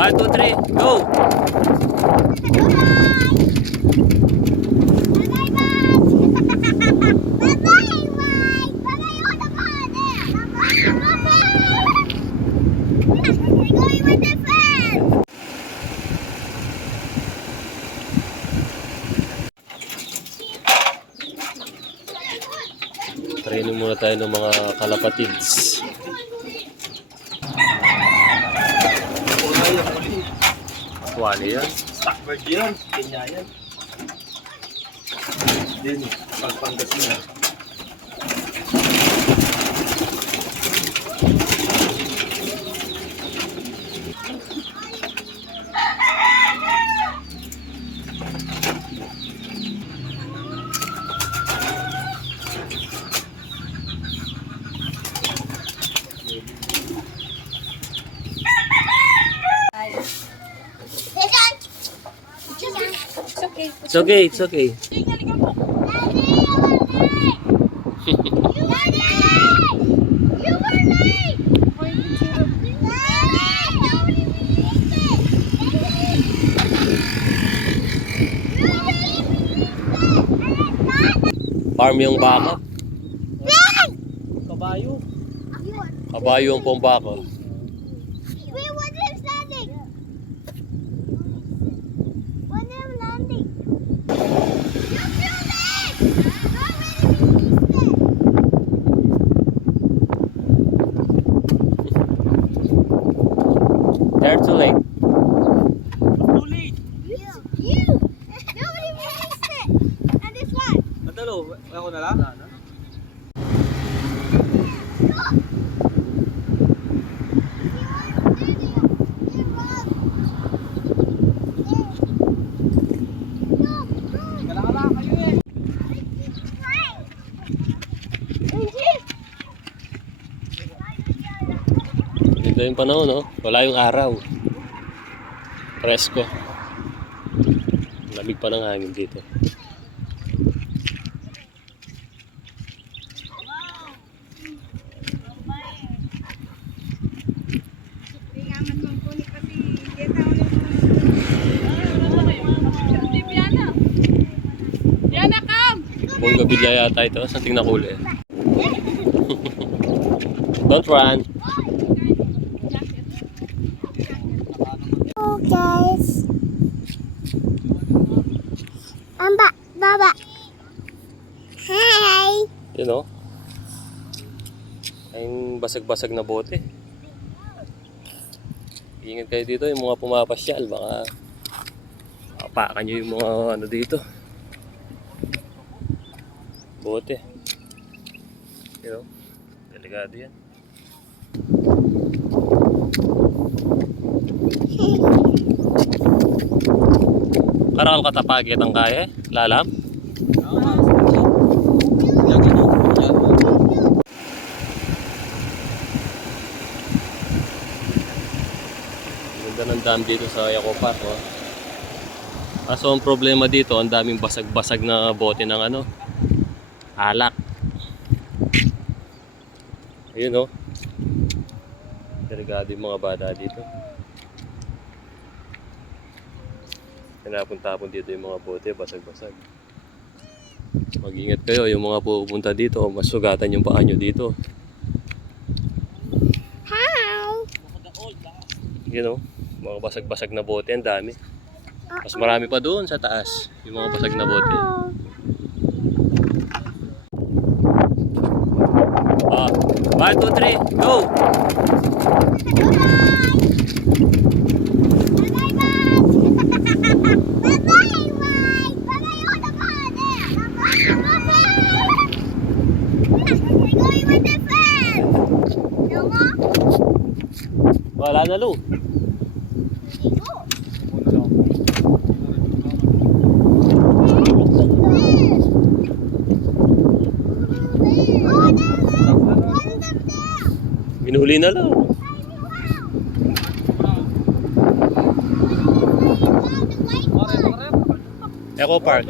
1, 2, 3, go! Training muna tayo ng mga kalapatids. Wali yan. Stockbird yun. Kanya yan. Din, Pagpangasinan. It's okay, it's okay. Farm yung baka. Kabayo. Kabayo ang pambaka. They're too late. Too late. You. Nobody released it. And this one. Madalo, ako na lang. Kala kayo eh. Dito yung panahon, no? Wala yung araw. Presko. Lamig pa ng hangin dito. Buong gabilya yata ito. Saan tingnan ko ulit? Don't run. Oh guys. Baba. Hi. You know? Yung basag-basag na bote. Ingat kayo dito yung mga pumapasyal. Baka apakan nyo yung mga ano dito. Bote. You know? Delikado yan. Karakal katapagit ang kaya, lalam. Ganda ng dam dito sa Yaco Park. Oh. Kaso ang problema dito, ang daming basag-basag na bote ng ano, alak. Ayun, oh. Delikado yung mga bata dito. Pinapun-tapon dito yung mga bote, basag-basag. Mag-ingat kayo, yung mga pupunta dito, masugatan yung paa nyo dito. How? You know, mga basag-basag na bote, ang dami. Mas marami pa doon sa taas, yung mga basag na bote. Ah, 1, 2, 3, go! Wala na, Lu. Ginuli na lang. Eco Park.